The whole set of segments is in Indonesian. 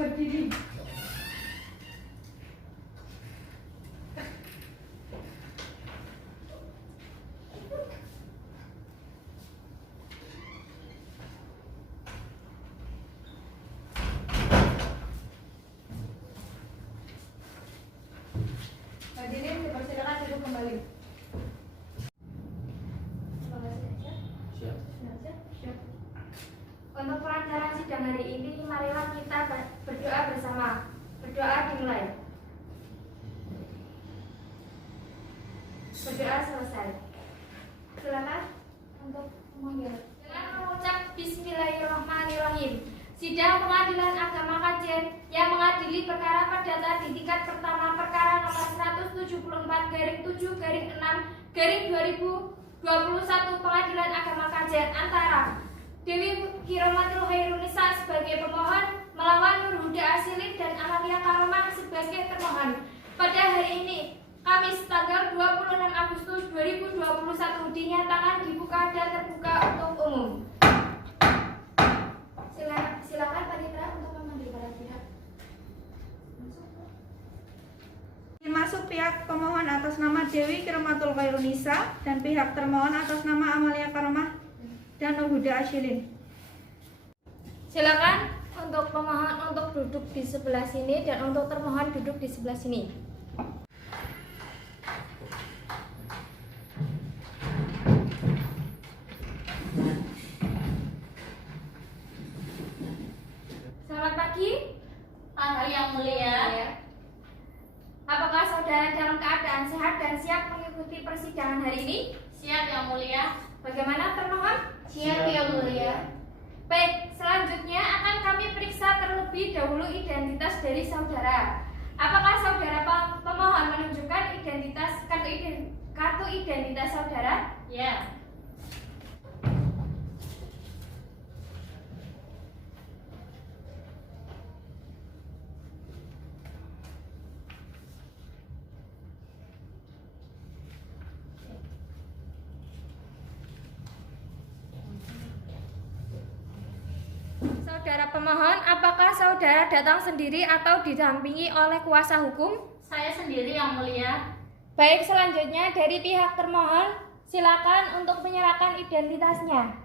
berdiri. Hadirin dipersilakan duduk kembali. Siap. Untuk perancaran sidang hari ini, marilah kita berdoa bersama. Berdoa dimulai. Berdoa selesai. Silakan untuk memanggil. Dengan mengucap Bismillahirrahmanirrahim. Sidang Pengadilan Agama Kajen yang mengadili perkara perdata di tingkat pertama perkara nomor 174/7/6/2021 Pengadilan Agama Kajen antara Dewi Kiromatul Khairunisa sebagai pemohon melawan Nur Huda Asilin dan Amalia Karomah sebagai termohon. Pada hari ini, Kamis tanggal 26 Agustus 2021 dinyatakan dibuka dan terbuka untuk umum. Silakan Panitra untuk memanggil para pihak. Masuk pihak pemohon atas nama Dewi Kiromatul Khairunisa dan pihak termohon atas nama Amalia Karomah dan Nur Huda Asilin. Silakan untuk pemohon untuk duduk di sebelah sini dan untuk termohon duduk di sebelah sini. Selamat pagi. Pagi yang mulia. Apakah saudara dalam keadaan sehat dan siap mengikuti persidangan hari ini? Siap yang mulia. Bagaimana termohon? Siap yang mulia. Baik, selanjutnya akan kami periksa terlebih dahulu identitas dari saudara. Apakah saudara pemohon menunjukkan kartu identitas saudara? Ya. Saudara pemohon, apakah saudara datang sendiri atau didampingi oleh kuasa hukum? Saya sendiri yang mulia. Baik, selanjutnya dari pihak termohon, silakan untuk menyerahkan identitasnya.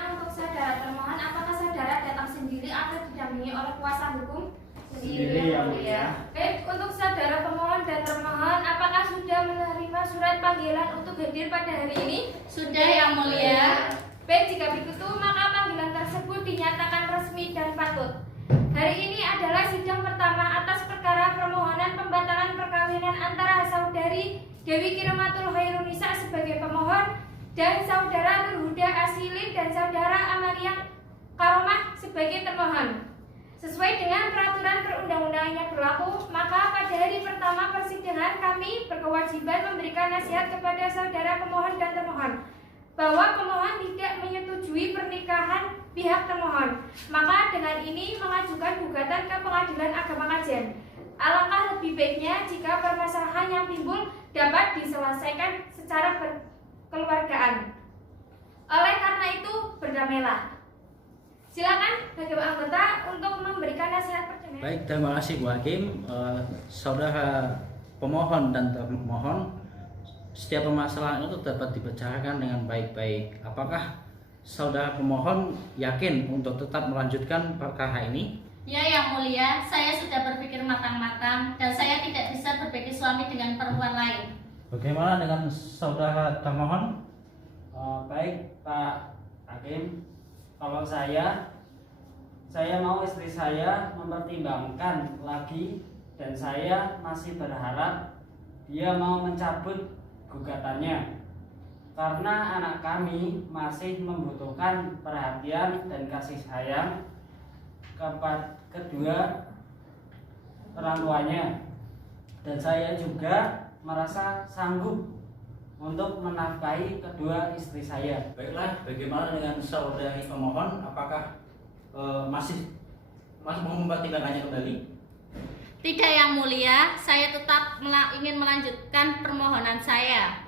Untuk saudara termohon, apakah saudara datang sendiri atau didampingi oleh kuasa hukum? Sendiri yang mulia. Baik, untuk saudara pemohon dan termohon, apakah sudah menerima surat panggilan untuk hadir pada hari ini? Sudah yang mulia. Baik, jika begitu maka panggilan tersebut dinyatakan resmi dan patut. Hari ini adalah sidang pertama atas perkara permohonan pembatalan perkawinan antara saudari Dewi Kiromatul Khairunisa sebagai pemohon dan saudara Nur Huda Asilin dan saudara Amalia Karomah sebagai termohon. Sesuai dengan peraturan perundang-undangan yang berlaku, maka pada hari pertama persidangan kami berkewajiban memberikan nasihat kepada saudara pemohon dan termohon bahwa pemohon tidak menyetujui pernikahan pihak termohon. Maka dengan ini mengajukan gugatan ke Pengadilan Agama Kajen. Alangkah lebih baiknya jika permasalahan yang timbul dapat diselesaikan secara kekeluargaan. Oleh karena itu, berdamailah. Silakan bagi anggota untuk memberikan nasihat perdamaian. Baik, terima kasih Bu Hakim. Saudara pemohon dan termohon, setiap permasalahan itu dapat dibicarakan dengan baik-baik. Apakah saudara pemohon yakin untuk tetap melanjutkan perkara ini? Ya yang mulia, saya sudah berpikir matang-matang dan saya tidak bisa berpikir suami dengan perempuan lain. Bagaimana dengan saudara termohon? Baik Pak Hakim, kalau saya mau istri saya mempertimbangkan lagi dan saya masih berharap dia mau mencabut gugatannya karena anak kami masih membutuhkan perhatian dan kasih sayang kepada kedua orang tuanya, dan saya juga merasa sanggup untuk menafkahi kedua istri saya. Baiklah, bagaimana dengan saudari pemohon? Apakah masih Mas mau mempertimbangkannya kembali? Tidak Yang Mulia, saya tetap ingin melanjutkan permohonan saya.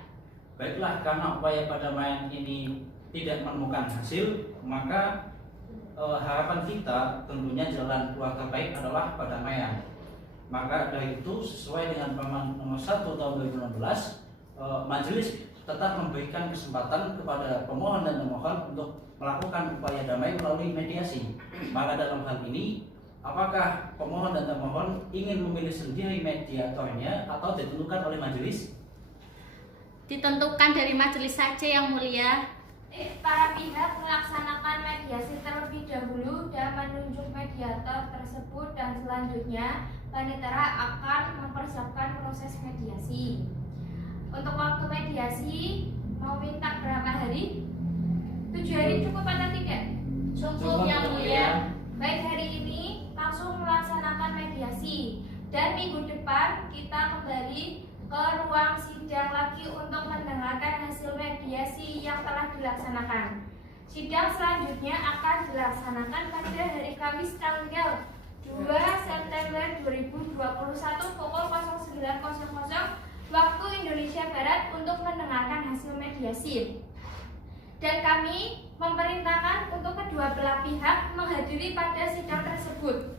Baiklah, karena upaya perdamaian ini tidak menemukan hasil, maka harapan kita tentunya jalan keluar terbaik adalah perdamaian. Maka dari itu, sesuai dengan Permen nomor 1 tahun 2016, majelis tetap memberikan kesempatan kepada pemohon dan termohon untuk melakukan upaya damai melalui mediasi. Maka dalam hal ini, apakah pemohon dan termohon ingin memilih sendiri mediatornya atau ditentukan oleh majelis? Ditentukan dari majelis saja Yang Mulia. Para pihak melaksanakan mediasi terlebih dahulu dan menunjuk mediator tersebut, dan selanjutnya panitera akan mempersiapkan proses mediasi. Untuk waktu mediasi mau minta berapa hari? 7 hari cukup atau tidak? Cukup Yang Mulia. Baik, hari ini langsung melaksanakan mediasi, dan minggu depan kita kembali ke ruang sidang lagi untuk mendengarkan hasil mediasi yang telah dilaksanakan. Sidang selanjutnya akan dilaksanakan pada hari Kamis tanggal 2 September 2021 pukul 09.00 waktu Indonesia Barat untuk mendengarkan hasil mediasi. Dan kami memerintahkan untuk kedua belah pihak menghadiri pada sidang tersebut.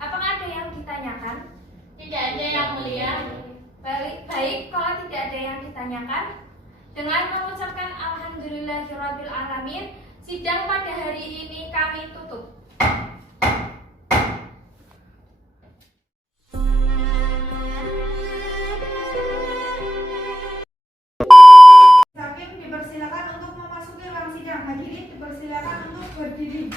Apakah ada yang ditanyakan? Tidak ada Yang Mulia. Baik, kalau tidak ada yang ditanyakan, dengan mengucapkan alhamdulillahirabbil alamin, sidang pada hari ini kami tutup. Hakim dipersilakan untuk memasuki ruang sidang. Hadirin dipersilakan untuk berdiri.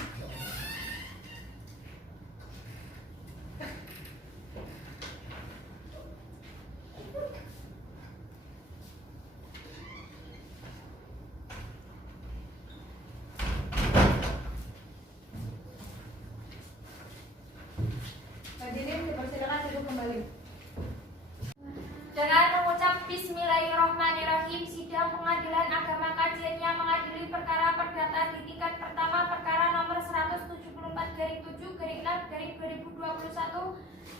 Hadirin dipersilakan duduk kembali. Dengan mengucap Bismillahirrahmanirrahim, sidang pengadilan agama kajian yang mengadili perkara perdata di tingkat pertama perkara nomor 174/7/6/2021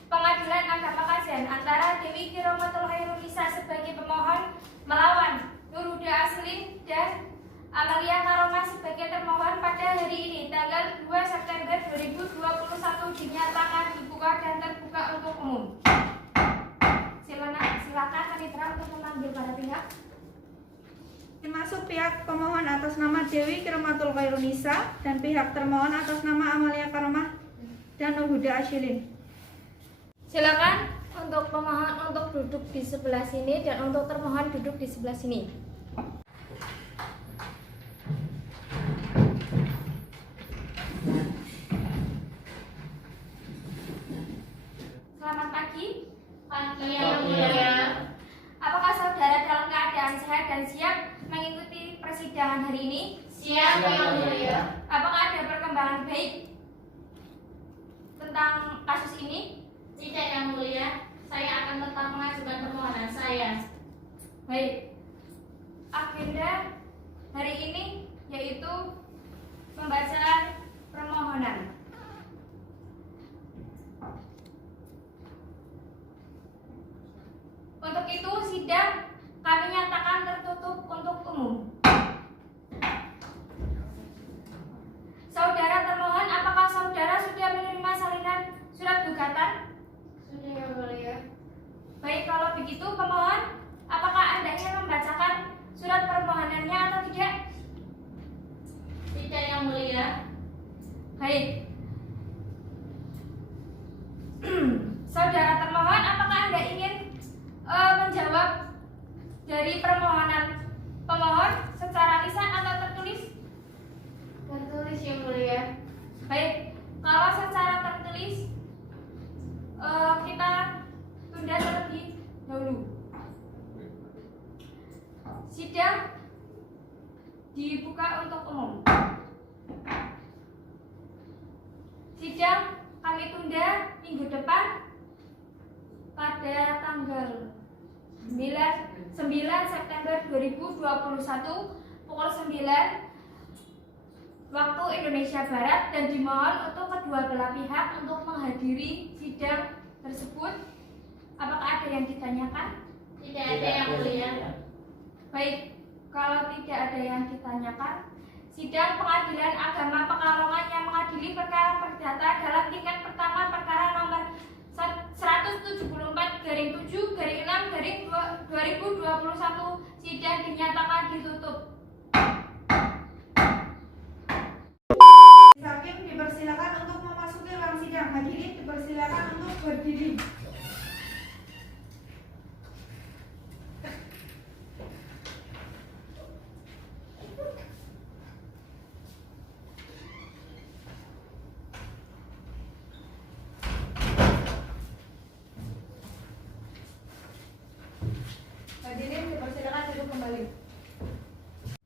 Pengadilan Agama Kajian antara Dewi Kiromatul Khairunisa sebagai pemohon melawan Nurhuda Aslin dan Amalia Karomah sebagai termohon pada hari ini tanggal 2 September 2021 dinyatakan dibuka dan terbuka untuk umum. Silakan panitera untuk memanggil para pihak. Masuk pihak pemohon atas nama Dewi Kiromatul Khairunisa dan pihak termohon atas nama Amalia Karomah dan Nurhuda Aslin. Silakan untuk pemohon untuk duduk di sebelah sini dan untuk termohon duduk di sebelah sini. Selamat pagi. Yang Mulia. Apakah saudara dalam keadaan sehat dan siap mengikuti persidangan hari ini? Siap Yang Mulia. Apakah ada perkembangan baik tentang kasus ini? Tidak Yang Mulia, saya akan tetap mengajukan permohonan saya. Baik. Agenda hari ini yaitu pembacaan permohonan. Untuk itu sidang kami nyatakan tertutup untuk umum. Saudara termohon, apakah saudara sudah menerima salinan surat gugatan? Sudah Yang Mulia. Baik, kalau begitu pemohon, apakah Anda ingin membacakan surat permohonannya atau tidak? Tidak Yang Mulia. Baik. Saudara termohon, apakah Anda ingin menjawab dari permohonan pemohon secara lisan atau tertulis? Tertulis Yang Mulia. Baik, kalau secara tertulis kita tunda terlebih dahulu. Sidang dibuka untuk umum. Sidang kami tunda minggu depan pada tanggal 9 September 2021 pukul 9 waktu Indonesia Barat dan dimohon untuk kedua belah pihak untuk menghadiri sidang tersebut. Apakah ada yang ditanyakan? Tidak ada yang mulia. Baik, kalau tidak ada yang ditanyakan, sidang Pengadilan Agama Pekalongan yang mengadili perkara perdata dalam tingkat pertama perkara nomor 174/7/6/2021 sidang dinyatakan ditutup. Hakim dipersilakan untuk memasuki ruang sidang. Hadirin dipersilakan untuk berdiri. Hadirin dipersilakan duduk kembali.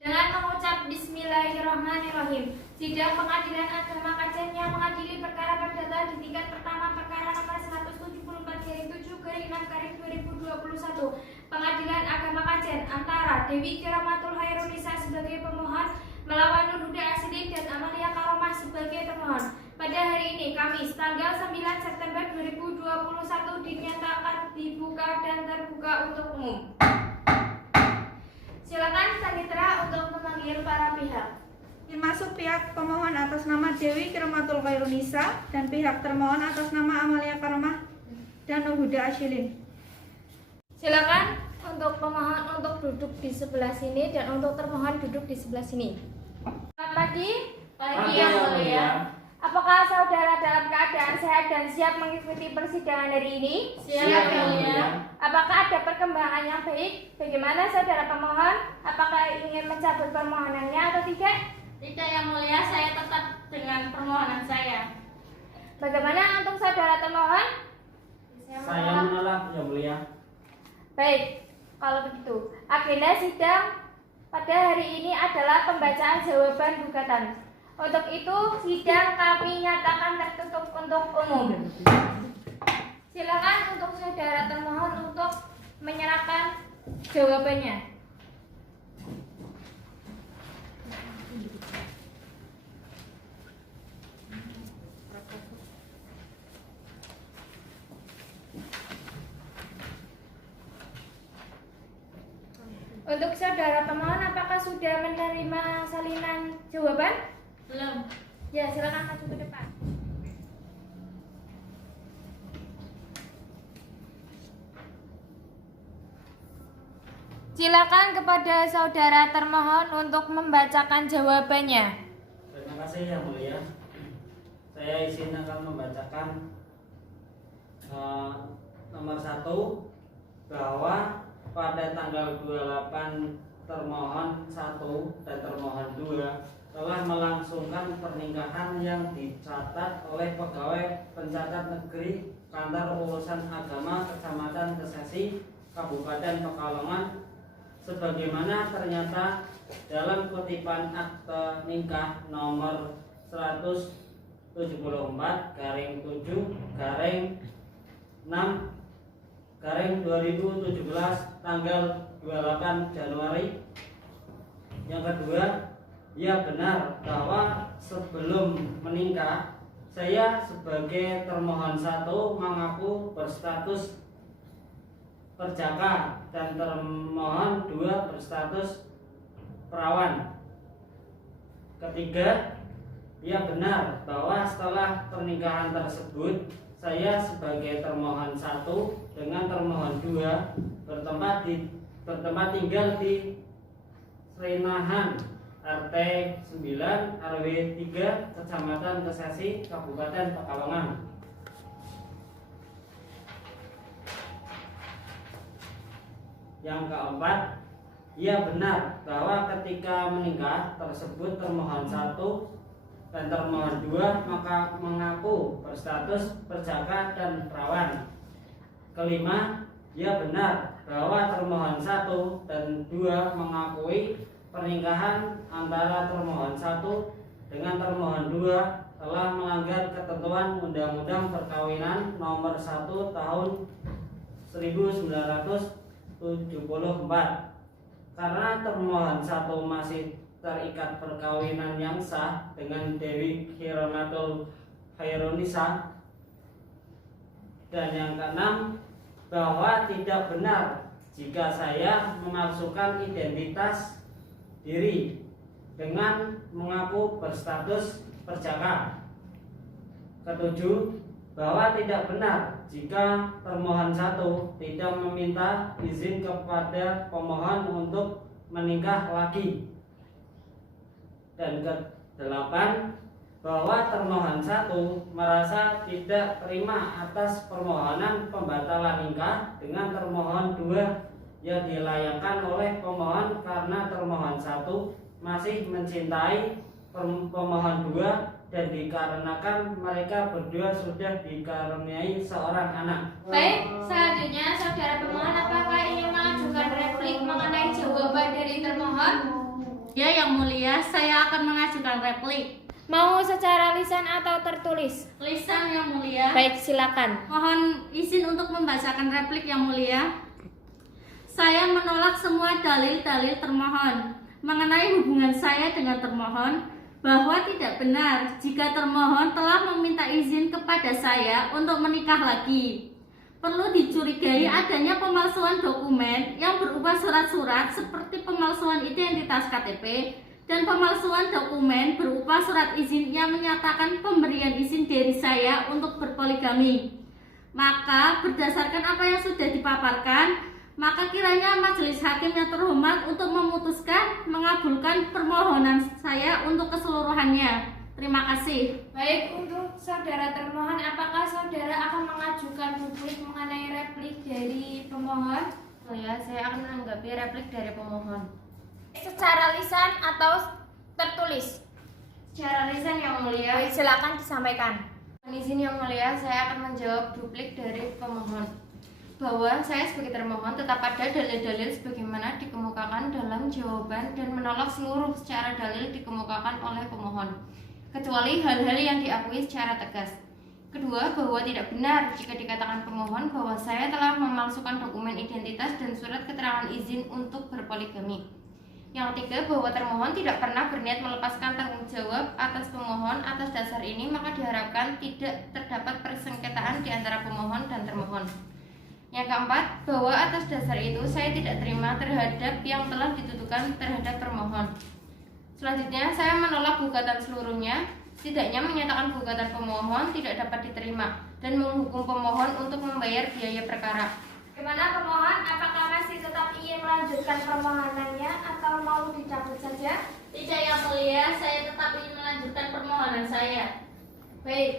Dengan mengucap Bismillahirrahmanirrahim, sidang Pengadilan Agama Kajen yang mengadili perkara perdata di tingkat pertama perkara nomor 174/7/6/2021 Pengadilan Agama Kajen antara Dewi Kiramatul Hairunisa sebagai pemohon melawan Nur Huda Asyidin dan Amalia Karomah sebagai termohon. Pada hari ini, Kamis, tanggal 9 September 2021 dinyatakan dibuka dan terbuka untuk umum. Silakan panitera untuk memanggil para pihak. Masuk pihak pemohon atas nama Dewi Kiramatul Khairunisa dan pihak termohon atas nama Amalia Karomah dan Nur Huda Asyidin. Silakan untuk pemohon untuk duduk di sebelah sini dan untuk termohon duduk di sebelah sini. Selamat pagi. Pagi yang mulia. Apakah saudara dalam keadaan sehat dan siap mengikuti persidangan hari ini? Siap yang mulia. Apakah ada perkembangan yang baik? Bagaimana saudara pemohon? Apakah ingin mencabut permohonannya atau tidak? Tidak yang mulia, saya tetap dengan permohonan saya. Bagaimana untuk saudara termohon? Saya menolak yang mulia. Baik, kalau begitu, agenda sidang pada hari ini adalah pembacaan jawaban gugatan. Untuk itu, sidang kami nyatakan tertutup untuk umum. Silakan untuk saudara termohon untuk menyerahkan jawabannya. Untuk saudara pemohon, apakah sudah menerima salinan jawaban? Belum. Ya, silakan maju ke depan. Silakan kepada saudara termohon untuk membacakan jawabannya. Terima kasih yang mulia. Saya izin akan membacakan nomor 1 bahwa pada tanggal 28 termohon 1 dan termohon 2 telah melangsungkan pernikahan yang dicatat oleh pegawai pencatat negeri Kantor Urusan Agama Kecamatan Kesesi Kabupaten Pekalongan sebagaimana ternyata dalam kutipan akte nikah nomor 174/6/2017 tanggal 28 Januari. Yang kedua, ya benar bahwa sebelum menikah saya sebagai termohon 1 mengaku berstatus perjaka dan termohon 2 berstatus perawan. Ketiga, ya benar bahwa setelah pernikahan tersebut saya sebagai termohon 1 dengan termohon 2 bertempat tinggal di Srenahan RT 9 RW 3 Kecamatan Kesesi Kabupaten Pekalongan. Yang keempat, ya benar bahwa ketika menikah tersebut termohon 1 dan termohon 2 maka mengaku berstatus perjaka dan perawan. Kelima, ya benar bahwa termohon 1 dan 2 mengakui pernikahan antara termohon 1 dengan termohon 2 telah melanggar ketentuan Undang-Undang Perkawinan nomor 1 tahun 1974 karena termohon 1 masih terikat perkawinan yang sah dengan Dewi Khironatul Khairunisa. Dan yang keenam, bahwa tidak benar jika saya memalsukan identitas diri dengan mengaku berstatus perjaka. Ketujuh, bahwa tidak benar jika termohon 1 tidak meminta izin kepada pemohon untuk menikah lagi. Dan ke-8, bahwa termohon 1 merasa tidak terima atas permohonan pembatalan nikah dengan termohon 2 yang dilayangkan oleh pemohon karena termohon 1 masih mencintai pemohon 2 dan dikarenakan mereka berdua sudah dikaruniai seorang anak. Baik, selanjutnya saudara pemohon apakah ingin mengajukan replik mengenai jawaban dari termohon? Ya, Yang Mulia, saya akan mengajukan replik. Mau secara lisan atau tertulis? Lisan, Yang Mulia. Baik, silakan. Mohon izin untuk membacakan replik, Yang Mulia. Saya menolak semua dalil-dalil termohon mengenai hubungan saya dengan termohon, bahwa tidak benar jika termohon telah meminta izin kepada saya untuk menikah lagi. Perlu dicurigai adanya pemalsuan dokumen yang berupa surat-surat seperti pemalsuan identitas KTP dan pemalsuan dokumen berupa surat izin yang menyatakan pemberian izin dari saya untuk berpoligami. Maka berdasarkan apa yang sudah dipaparkan, maka kiranya majelis hakim yang terhormat untuk memutuskan mengabulkan permohonan saya untuk keseluruhannya. Terima kasih. Baik, untuk saudara termohon, apakah saudara akan mengajukan duplik mengenai replik dari pemohon? Oh ya, saya akan menanggapi replik dari pemohon. Secara lisan atau tertulis? Secara lisan, Yang Mulia. Baik, silakan disampaikan. Mohon izin, Yang Mulia, saya akan menjawab duplik dari pemohon, bahwa saya sebagai termohon tetap pada dalil-dalil sebagaimana dikemukakan dalam jawaban dan menolak seluruh secara dalil dikemukakan oleh pemohon, kecuali hal-hal yang diakui secara tegas. Kedua, bahwa tidak benar jika dikatakan pemohon bahwa saya telah memalsukan dokumen identitas dan surat keterangan izin untuk berpoligami. Yang ketiga, bahwa termohon tidak pernah berniat melepaskan tanggung jawab atas pemohon. Atas dasar ini, maka diharapkan tidak terdapat persengketaan di antara pemohon dan termohon. Yang keempat, bahwa atas dasar itu saya tidak terima terhadap yang telah dituduhkan terhadap termohon. Selanjutnya, saya menolak gugatan seluruhnya, setidaknya menyatakan gugatan pemohon tidak dapat diterima dan menghukum pemohon untuk membayar biaya perkara. Bagaimana pemohon? Apakah masih tetap ingin melanjutkan permohonannya atau mau dicabut saja? Tidak, Yang Mulia, saya tetap ingin melanjutkan permohonan saya. Baik,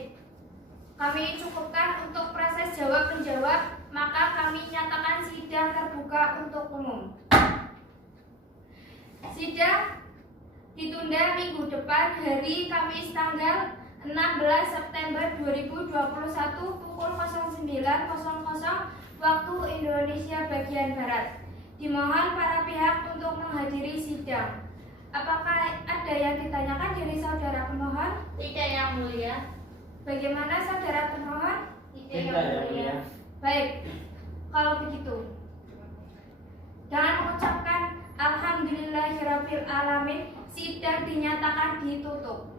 kami cukupkan untuk proses jawab-menjawab, maka kami nyatakan sidang terbuka untuk umum. Sidang ditunda minggu depan hari Kamis tanggal 16 September 2021 pukul 09.00 waktu Indonesia bagian Barat. Dimohon para pihak untuk menghadiri sidang. Apakah ada yang ditanyakan dari saudara pemohon? Tidak, Yang Mulia. Bagaimana saudara pemohon? Tidak, Yang Mulia. Baik, kalau begitu, dengan mengucapkan Alhamdulillahirabbil alamin, sidang dinyatakan ditutup.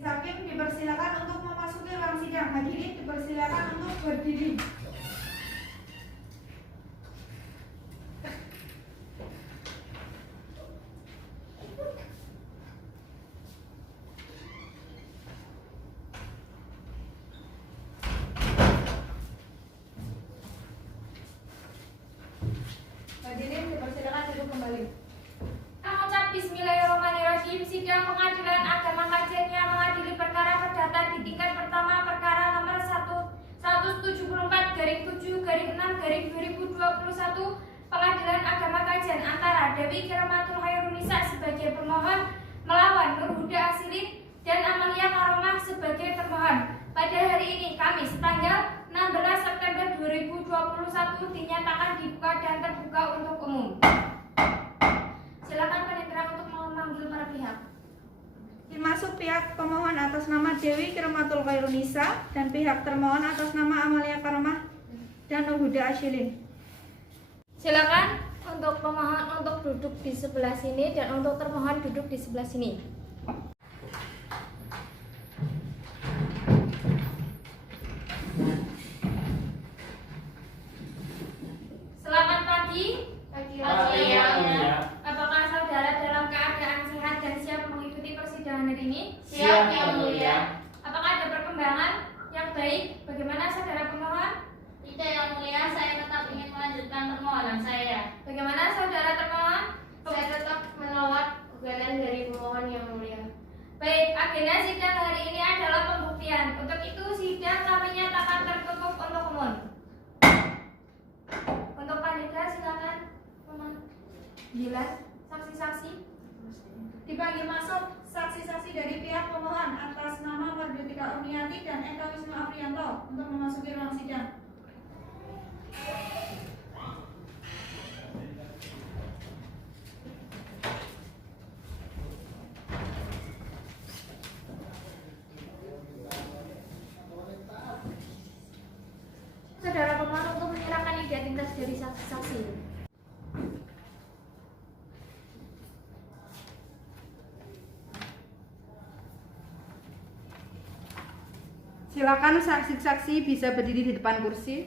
Hakim dipersilakan untuk memasuki ruang sidang. Hadirin dipersilakan untuk berdiri. Hadirin dipersilakan duduk kembali. Mengucap Bismillahirrahmanirrahim. Sidang Pengadilan Agama Kajian yang mengadili perkara perdata di tingkat pertama perkara nomor 174/7/6/2021 Pengadilan Agama Kajian antara Dewi Khironatul Khairunisa sebagai pemohon melawan Nur Huda Asilin dan Amalia Karomah sebagai termohon. Pada hari ini Kamis tanggal 16 September 2021 dinyatakan dibuka dan terbuka untuk umum. Silakan panitera untuk memanggil para pihak. Dimasuk pihak pemohon atas nama Dewi Khironatul Khairunisa dan pihak termohon atas nama Amalia Karomah dan Nur Huda Asilin. Silakan. Untuk pemohon untuk duduk di sebelah sini dan untuk termohon duduk di sebelah sini. Selamat pagi. Pagi Yang mulia. Apakah saudara dalam keadaan sehat dan siap mengikuti persidangan hari ini? Siap, Yang Mulia. Apakah ada perkembangan yang baik? Bagaimana saudara pemohon? Tidak, Yang Mulia, saya tetap ingin melanjutkan permohonan saya. Bagaimana saudara termohon? Saya tetap menolak gugatan dari pemohon Yang Mulia. Baik, agenda sidang hari ini adalah pembuktian. Untuk itu sidang kami nyatakan tertutup untuk umum. Untuk panitia silakan Bila saksi-saksi. Dipanggil masuk saksi-saksi dari pihak pemohon atas nama Mardotika Umiati dan Eka Wisnu Afrianto untuk memasuki ruang sidang. Saudara pemohon untuk menyerahkan identitas dari saksi-saksi. Silakan saksi-saksi bisa berdiri di depan kursi.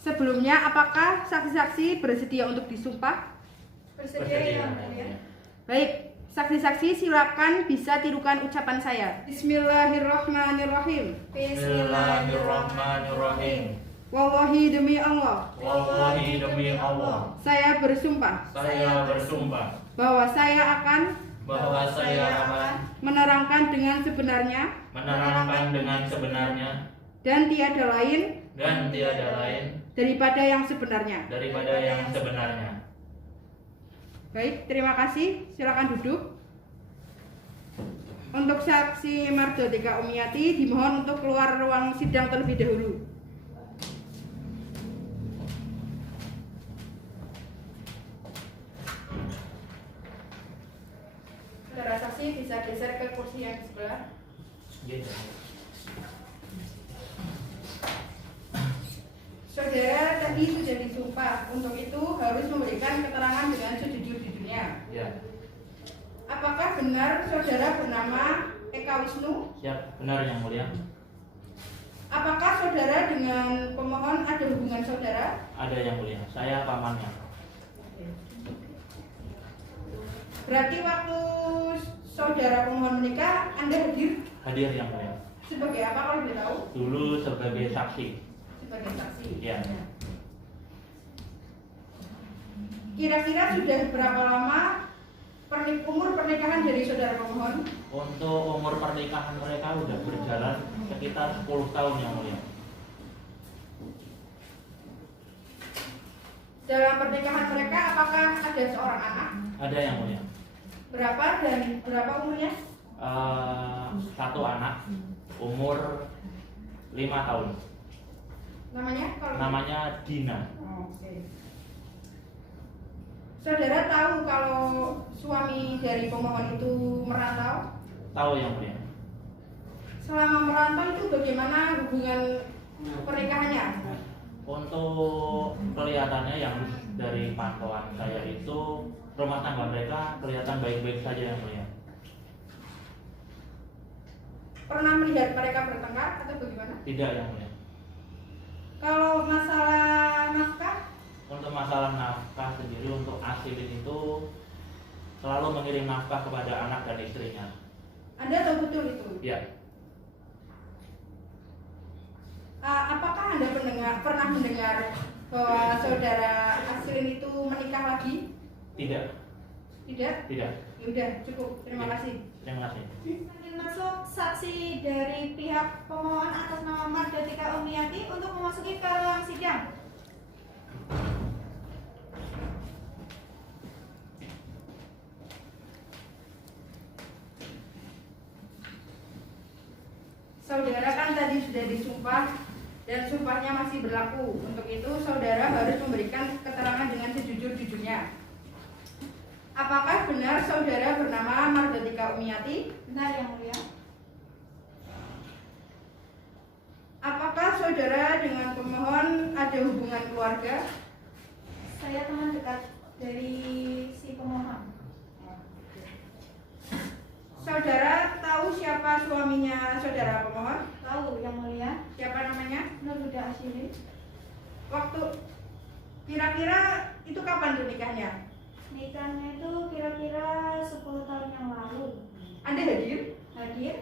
Sebelumnya, apakah saksi-saksi bersedia untuk disumpah? Bersedia, Yang Mulia. Baik, saksi-saksi silakan bisa tirukan ucapan saya. Bismillahirrahmanirrahim. Bismillahirrahmanirrahim. Wallahi demi Allah, Wallahi demi Allah, saya bersumpah saya bersumpah bahwa saya akan bahwa saya akan menerangkan dengan sebenarnya menerangkan dengan sebenarnya dan tiada lain daripada yang sebenarnya. sebenarnya. Baik, terima kasih. Silakan duduk. Untuk saksi Mardotika Umiati dimohon untuk keluar ruang sidang terlebih dahulu. Saudara saksi bisa geser ke kursi yang di sebelah. Saudara tadi sudah disumpah, untuk itu harus memberikan keterangan dengan sejujur-jujurnya. Ya, Apakah benar saudara bernama Eka Wisnu? siap, benar Yang Mulia. Apakah saudara dengan pemohon ada hubungan saudara? Ada Yang Mulia, saya pamannya. Berarti waktu saudara pemohon menikah, Anda hadir Hadir Yang Mulia. sebagai apa kalau boleh tahu? Dulu sebagai saksi. Sebagai saksi. Ya. Kira-kira sudah berapa lama umur pernikahan dari saudara pemohon? Untuk umur pernikahan mereka udah berjalan sekitar 10 tahun Yang Mulia. Dalam pernikahan mereka apakah ada seorang anak? Ada Yang Mulia. Berapa dan berapa umurnya? Satu anak umur 5 tahun. Namanya? Namanya Dina. Oke. Saudara tahu kalau suami dari pemohon itu merantau? Tahu Yang Mulia. Selama merantau itu bagaimana hubungan pernikahannya? Untuk kelihatannya yang dari pantauan saya itu rumah tangga mereka kelihatan baik-baik saja Yang Mulia. Pernah melihat mereka bertengkar atau bagaimana? Tidak Yang Mulia. Kalau masalah nafkah, Untuk masalah nafkah sendiri untuk Asilin itu selalu mengirim nafkah kepada anak dan istrinya. Anda tahu betul itu? Ya, Apakah Anda pernah mendengar bahwa saudara Asilin itu menikah lagi? tidak, Tidak? tidak. Ya udah, cukup. Terima kasih. Terima kasih. Dipanggil masuk saksi dari pihak pemohon atas nama Mardotika Umiati untuk memasuki ke ruang sidang. Saudara kan tadi sudah disumpah dan sumpahnya masih berlaku. Untuk itu saudara harus memberikan keterangan dengan sejujur-jujurnya. Apakah benar saudara bernama Mardotika Umiati? Benar, Yang Mulia. Apakah saudara dengan pemohon ada hubungan keluarga? berkeluarga? Saya teman dekat dari si pemohon. Saudara tahu siapa suaminya saudara pemohon? Tahu, Yang Mulia. Siapa namanya? Nur Huda Asyilin. Waktu kira-kira itu kapan tuh nikahnya? Nikahnya itu kira-kira 10 tahun yang lalu. Anda hadir? Hadir.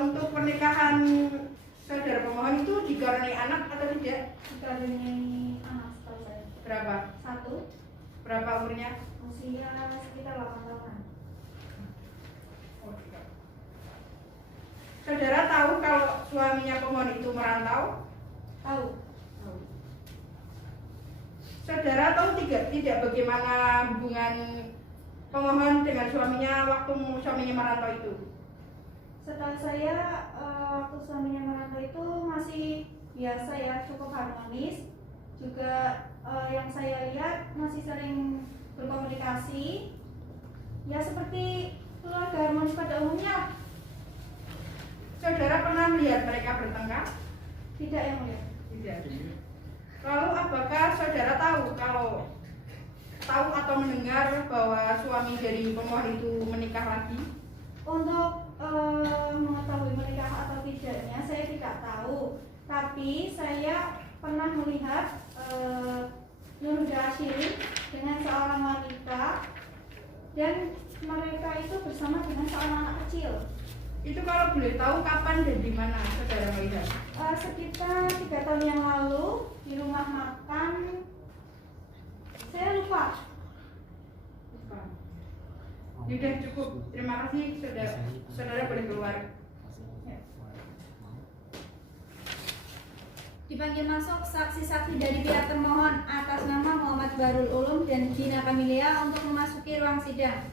Untuk pernikahan saudara pemohon itu dikaruniai anak atau tidak? Dikaruniai anak setahu saya. Berapa? 1, Berapa umurnya? usia sekitar 8 tahunan. Saudara tahu kalau suaminya pemohon itu merantau? Tahu. Saudara tahu tidak bagaimana hubungan pemohon dengan suaminya waktu suaminya merantau itu? Setahu saya waktu suaminya merantau itu masih biasa ya, cukup harmonis. Juga yang saya lihat masih sering berkomunikasi. Ya seperti keluarga harmonis pada umumnya. Saudara pernah melihat mereka bertengkar? Tidak, Yang Mulia. Tidak. Lalu apakah saudara tahu atau mendengar bahwa suami dari pemohon itu menikah lagi? Untuk mengetahui menikah atau tidaknya saya tidak tahu. Tapi saya pernah melihat Nur Huda Asyilin dengan seorang wanita dan mereka itu bersama dengan seorang anak kecil. Itu kalau boleh tahu kapan dan di mana saudara melihat? Sekitar 3 tahun yang lalu di rumah makan, saya lupa. Sudah cukup. Terima kasih saudara. Saudara boleh keluar. Dipanggil masuk saksi-saksi dari pihak termohon atas nama Muhammad Bahrul Ulum dan Gina Kamilia untuk memasuki ruang sidang.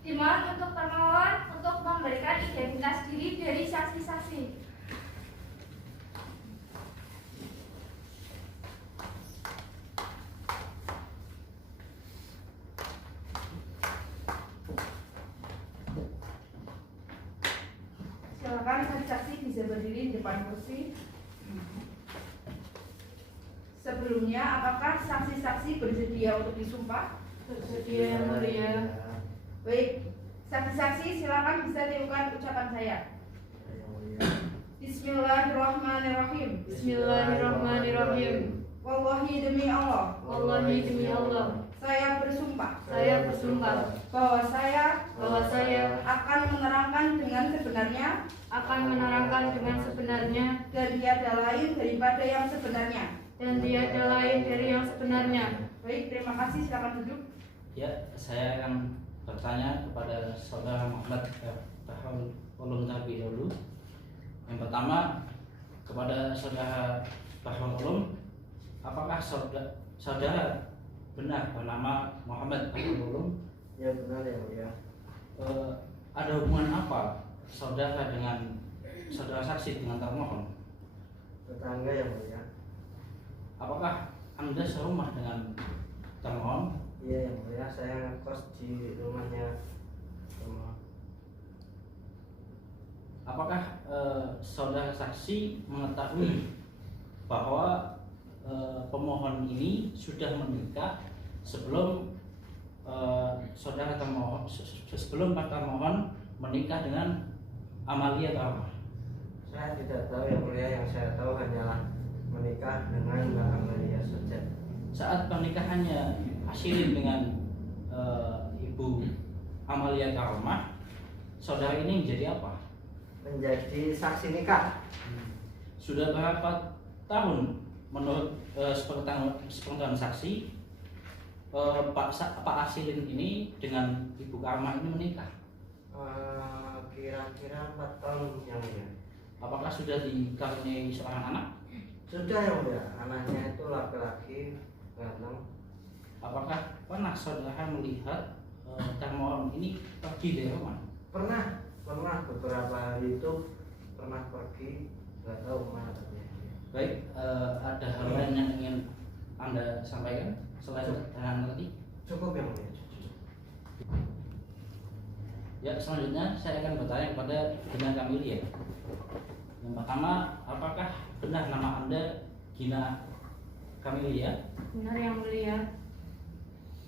Dimohon untuk termohon untuk memberikan identitas diri dari saksi-saksi. Silakan saksi bisa berdiri di depan kursi. Sebelumnya, apakah saksi-saksi bersedia untuk disumpah? Bersedia, Yang Mulia. Baik, saksi-saksi silakan bisa tirukan ucapan saya. Bismillahirrahmanirrahim. Bismillahirrahmanirrahim. Wallahi demi Allah, Wallahi demi Allah. saya bersumpah Saya bersumpah bahwa saya bahwa saya akan menerangkan dengan sebenarnya akan menerangkan dengan sebenarnya dan tiada lain daripada yang sebenarnya. dan tiada lain dari yang sebenarnya. Baik, terima kasih. Silakan duduk. Ya, saya akan bertanya kepada saudara Muhammad Bahrul Ulum terlebih dahulu. Yang pertama, kepada saudara Bahrul Ulum, apakah saudara benar bernama Muhammad Bahrul Ulum? Ya benar ya Mulia. Ada hubungan apa saudara dengan saudara saksi dengan termohon? Tetangga ya Mulia. Apakah Anda serumah dengan termohon? Iya ya Mulia, saya ngekos di rumahnya termohon. Apakah saudara saksi mengetahui bahwa pemohon ini sudah menikah sebelum saudara termohon sebelum Pak termohon menikah dengan Amalia Karomah? Saya tidak tahu ya Mulia, yang saya tahu hanyalah menikah dengan Mbak Amalia saja. Saat pernikahannya Asyilin dengan Ibu Amalia Karomah, saudara ini menjadi apa? Menjadi saksi nikah. Sudah berapa tahun menurut sepengetahuan saksi Pak Asyilin ini dengan Ibu Karomah ini menikah? Kira-kira 4 tahun yang Mulia. Apakah sudah dikaruniai seorang anak? Sudah ya Mulia, anaknya itu laki-laki ganteng. Apakah pernah saudara melihat termohon ini pergi dari rumah? Pernah beberapa hari itu pernah pergi, nggak tahu kemana tadi. Baik, ada hal lain yang ingin Anda sampaikan selain keterangan tadi? Cukup yang mulia. Ya, selanjutnya saya akan bertanya kepada Gina Kamilia. Yang pertama, apakah benar nama Anda Gina Kamilia? Benar yang mulia.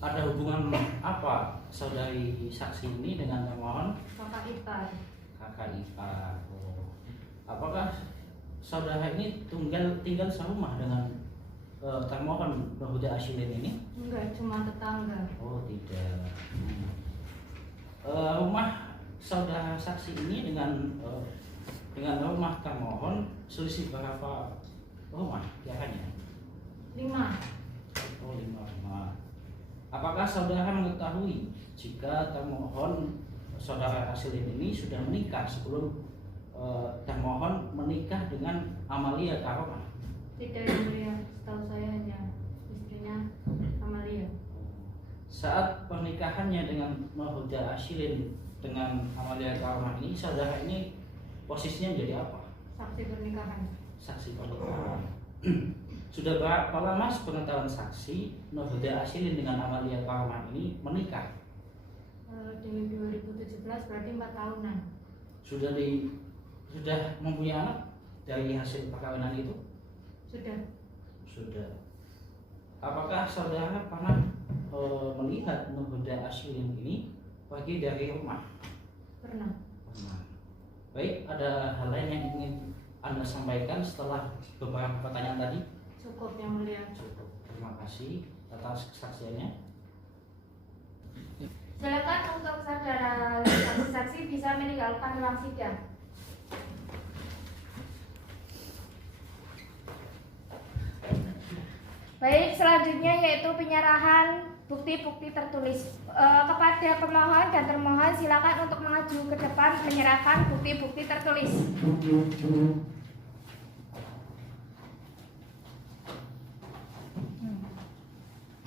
Ada hubungan apa saudari saksi ini dengan termohon? Kakak ipar. Kakak ipar. Oh. Apakah saudara ini tinggal serumah dengan termohon Nurhuda Ashilin ini? Enggak, cuma tetangga. Oh tidak. Rumah saudara saksi ini dengan rumah termohon selisih berapa rumah kiranya? 5. Oh 5 rumah. Apakah saudara mengetahui jika termohon saudara Ashilin ini sudah menikah sebelum termohon menikah dengan Amalia Karomah? Tidak yang mulia, setahu saya hanya istrinya Amalia. Saat pernikahannya dengan Nurhuda Ashilin dengan Amalia Karomah ini, saudara ini posisinya jadi apa? Saksi pernikahan. Saksi pernikahan. Sudah berapa lama sepengetahuan saksi Nurhuda Ashilin dengan Amalia Karomah ini menikah? Dari 2017 berarti 4 tahunan. Sudah mempunyai anak dari hasil perkawinan itu? Sudah. Apakah saudara pernah melihat Nurhuda Ashilin ini pergi dari rumah? Pernah. Baik, ada hal lain yang ingin Anda sampaikan setelah beberapa pertanyaan tadi? Cukup yang mulia. Cukup. Terima kasih atas kesaksiannya. Silakan untuk saudara saksi bisa meninggalkan ruang sidang. Baik, selanjutnya yaitu penyerahan bukti-bukti tertulis kepada pemohon dan termohon. Silakan untuk maju ke depan menyerahkan bukti-bukti tertulis.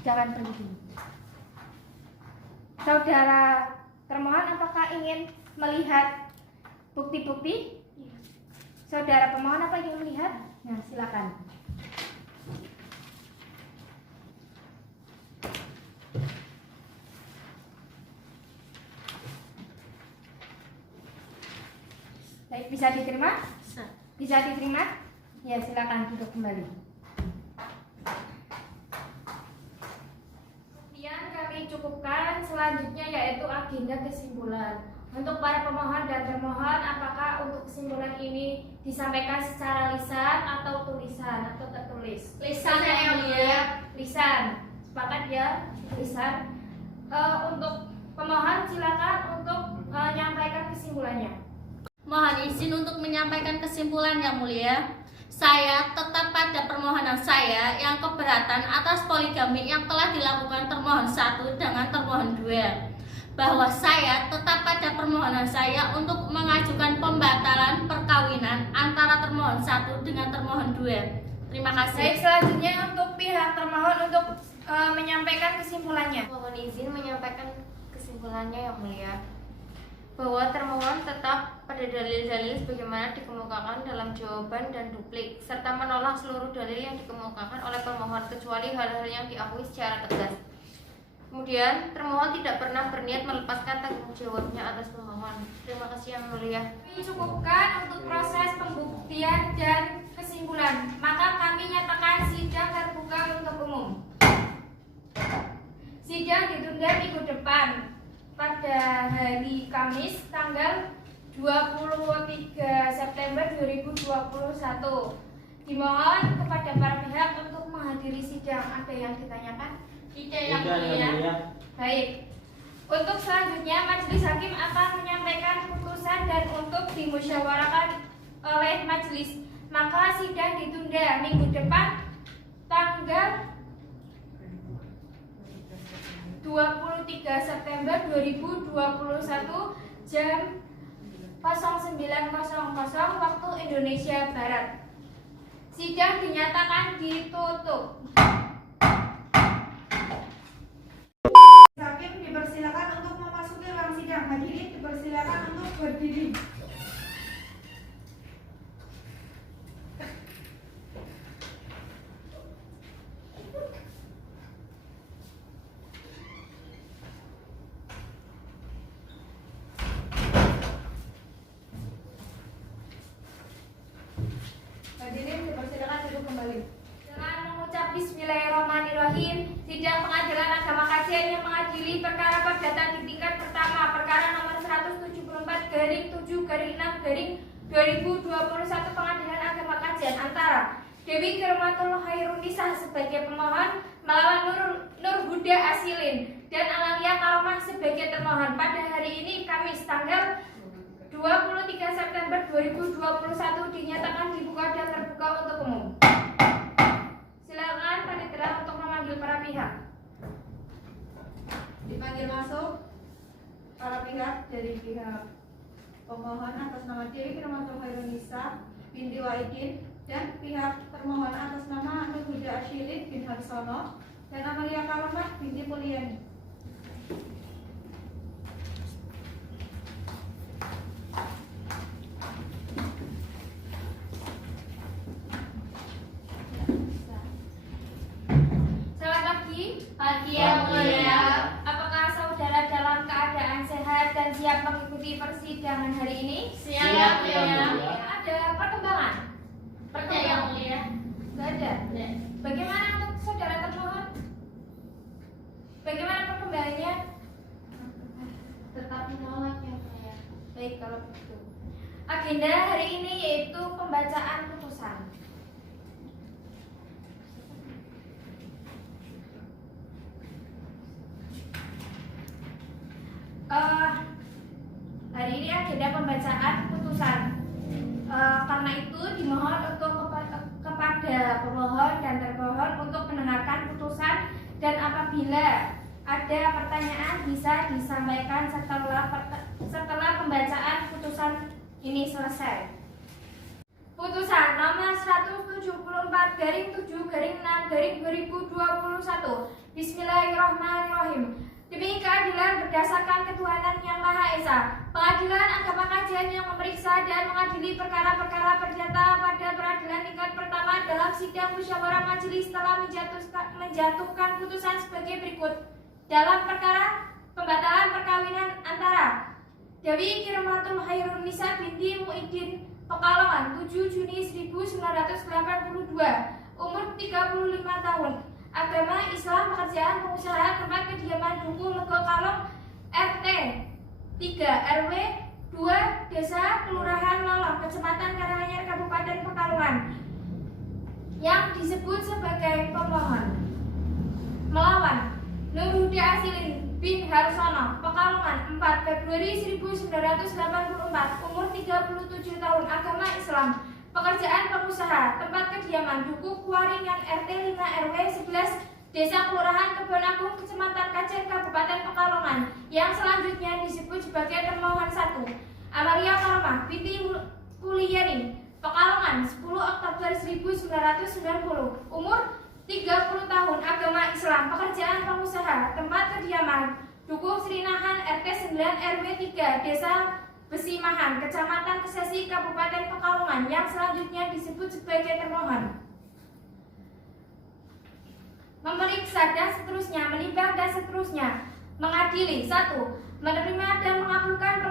Jangan pergi dulu. Saudara termohon, apakah ingin melihat bukti-bukti? Saudara pemohon, apa ingin melihat? Nah, silakan. Baik, bisa diterima? Bisa diterima? Ya, silakan duduk kembali. Kemudian kami cukupkan selanjutnya yaitu agenda kesimpulan. Untuk para pemohon dan termohon, apakah untuk kesimpulan ini disampaikan secara lisan atau tulisan atau tertulis? Lisan yang mulia. Lisan. Sepakat ya? Lisan. Untuk pemohon silakan untuk menyampaikan kesimpulannya. Mohon izin untuk menyampaikan kesimpulan yang mulia. Saya tetap pada permohonan saya yang keberatan atas poligami yang telah dilakukan termohon 1 dengan termohon 2. Bahwa saya tetap pada permohonan saya untuk mengajukan pembatalan perkawinan antara termohon 1 dengan termohon 2. Terima kasih. Baik, selanjutnya untuk pihak termohon untuk menyampaikan kesimpulannya. Mohon izin menyampaikan kesimpulannya yang mulia, bahwa termohon tetap pada dalil-dalil sebagaimana dikemukakan dalam jawaban dan duplik, serta menolak seluruh dalil yang dikemukakan oleh pemohon kecuali hal-hal yang diakui secara tegas. Kemudian, termohon tidak pernah berniat melepaskan tanggung jawabnya atas pemohon. Terima kasih yang mulia. Kami cukupkan untuk proses pembuktian dan kesimpulan. Maka kami nyatakan sidang terbuka untuk umum. Sidang ditunda minggu depan pada hari Kamis tanggal 23 September 2021. Dimohon kepada para pihak untuk menghadiri sidang. Ada yang ditanyakan? Tidak yang mulia. Baik. Untuk selanjutnya majelis hakim akan menyampaikan putusan dan untuk dimusyawarahkan oleh majelis. Maka sidang ditunda minggu depan tanggal 23 September 2021 jam 09.00 waktu Indonesia Barat. Sidang dinyatakan ditutup. Hakim dipersilakan untuk memasuki ruang sidang. Hadirin dipersilakan untuk berdiri. kembali. Dengan mengucap Bismillahirrahmanirrahim, sidang pengadilan agama kajian yang mengadili perkara perdata di tingkat pertama perkara nomor 174/7/6/2021 pengadilan agama kajian antara Dewi Kirmatul Hairunisa sebagai pemohon melawan Nur Huda Asilin dan Amalia Karomah sebagai termohon pada hari ini Kamis tanggal 23 September 2021 dinyatakan dibuka dan terbuka untuk umum. Silakan panitia untuk memanggil para pihak. Dipanggil masuk para pihak dari pihak pemohon atas nama Dewi Kirmatul Hairunisa binti Wahidin dan pihak termohon atas nama Nur Huda Asilin bin Harsono dan Amalia Karomah binti Puliani. Pagi yang mulia. Apakah saudara dalam keadaan sehat dan siap mengikuti persidangan hari ini? Siap, ya. Ada perkembangan? Percaya yang mulia. Tidak ada. Bagaimana untuk saudara termohon? Bagaimana perkembangannya? Tetap menolak yang mulia. Baik kalau begitu. Agenda hari ini yaitu pembacaan putusan. Hari ini agenda pembacaan putusan. Karena itu dimohon untuk kepada pemohon dan termohon untuk mendengarkan putusan dan apabila ada pertanyaan bisa disampaikan setelah pembacaan putusan ini selesai. Putusan nomor 174/7/6/2021. Bismillahirrahmanirrahim. Demi keadilan berdasarkan ketuhanan yang Maha Esa, Pengadilan Agama Kajian yang memeriksa dan mengadili perkara-perkara perdata pada peradilan tingkat pertama dalam sidang musyawarah majelis telah menjatuhkan putusan sebagai berikut. Dalam perkara pembatalan perkawinan antara Dewi Kirmatul Hairunisa binti Muidin Pekalongan 7 Juni 1982, umur 35 tahun. Agama Islam, pekerjaan pengusaha, tempat kediaman Duku Lego Kalong, RT 3 RW 2 Desa Kelurahan Lolong, Kecamatan Karanganyar, Kabupaten Pekalongan, yang disebut sebagai pemohon. Melawan Nur Huda Asilin bin Harsono, Pekalongan, 4 Februari 1984, umur 37 tahun, agama Islam, pekerjaan pengusaha, tempat kediaman Duku Kuaringan, RT 5 RW 11 Desa Kelurahan Kebon Agung, Kecamatan Kajen, Kabupaten Pekalongan, yang selanjutnya disebut sebagai termohon 1. Amalia Karomah binti Puliani, Pekalongan, 10 Oktober 1990, umur 30 tahun, agama Islam, pekerjaan pengusaha, tempat kediaman Duku Srinahan, RT 9 RW 3 Desa Besimahan, Kecamatan Kesesi, Kabupaten Pekalongan, yang selanjutnya disebut sebagai termohon. Memeriksa dan seterusnya, menimbang dan seterusnya, mengadili. 1. Menerima dan mengabulkan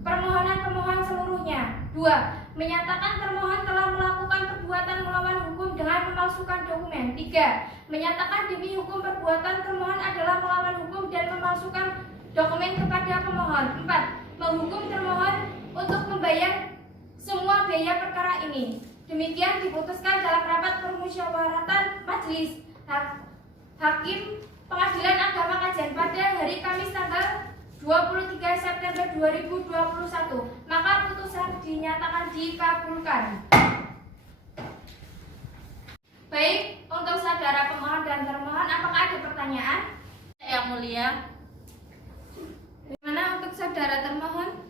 permohonan pemohon seluruhnya. 2. Menyatakan termohon telah melakukan perbuatan melawan hukum dengan memalsukan dokumen. 3. Menyatakan demi hukum perbuatan termohon adalah melawan hukum dan memalsukan dokumen kepada pemohon. 4. Menghukum termohon untuk membayar semua biaya perkara ini. Demikian diputuskan dalam rapat permusyawaratan Majelis Hakim Pengadilan Agama Kajian pada hari Kamis tanggal 23 September 2021. Maka putusan dinyatakan dikabulkan. Baik, untuk saudara pemohon dan termohon, apakah ada pertanyaan? Yang mulia. Bagaimana untuk saudara termohon?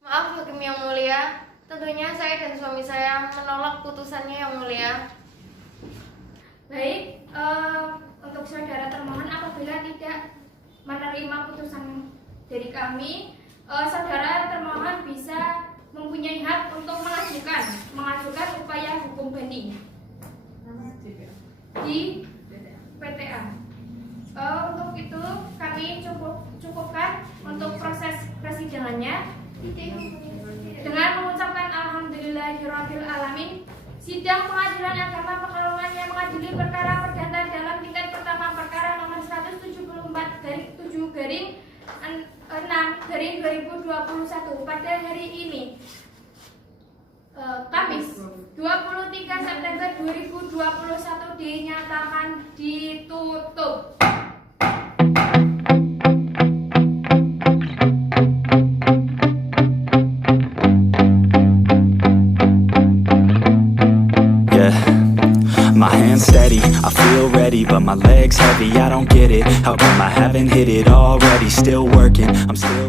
Maaf Hakim yang mulia, tentunya saya dan suami saya menolak putusannya yang mulia. Baik, untuk saudara termohon apabila tidak menerima putusan dari kami, saudara termohon bisa mempunyai hak untuk mengajukan upaya hukum banding di PTA. Untuk itu kami cukupkan untuk proses persidangannya dengan mengucapkan alhamdulillahirabbil alamin. Sidang Pengadilan Agama Pekalongan yang mengadili perkara perdata dalam tingkat pertama perkara nomor 174/7/6/2021 pada hari ini, Kamis 23 September 2021 dinyatakan ditutup. My hands steady, I feel ready, but my legs heavy, I don't get it. How come I haven't hit it already? Still working, I'm still